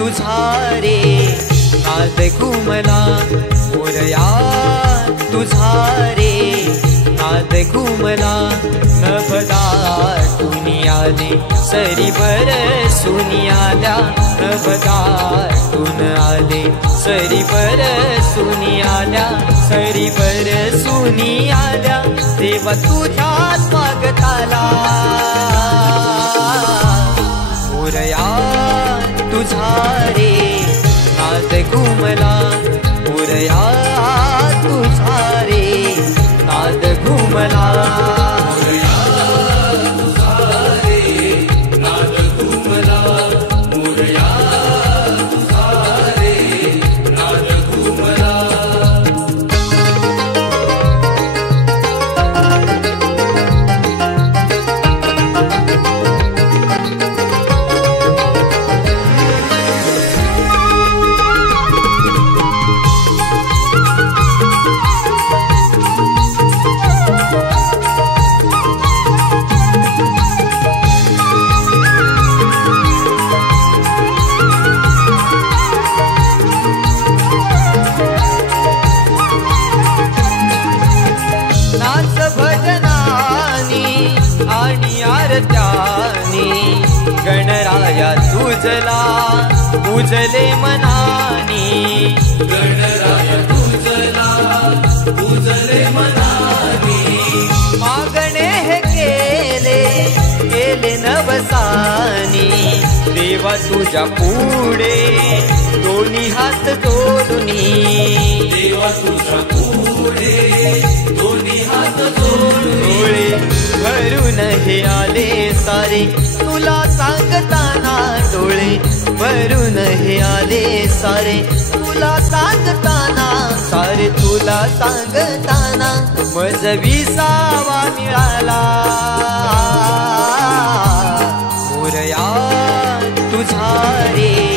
तुझा रे नाद घुमला मोरया तुझा रे नाद घुमला नभदाटून आले सरी बरसून आल्या नभदाटून आले सरी बरसून आल्या सरी बरसून आल्या देवा तुझ्या स्वागताला मोरया तुझा रे नाद घुमला मोरया तुझा रे नाद घुमला गणराया तुझला पूजले मनानी गणराया तुझला पूजले मनानी मागणे हे केले नवसानी देवा तुझ्या पुढे दोन्ही हात जोडूनी देवा तुझ्या पुढे दोन्ही हात जोडूनी भरून हे आले सारे तुला सांगताना डोळे भरून हे आले सारे तुला सांगताना सारे तुला सांगताना मज विसावा मिळाला मोरया तुझा रे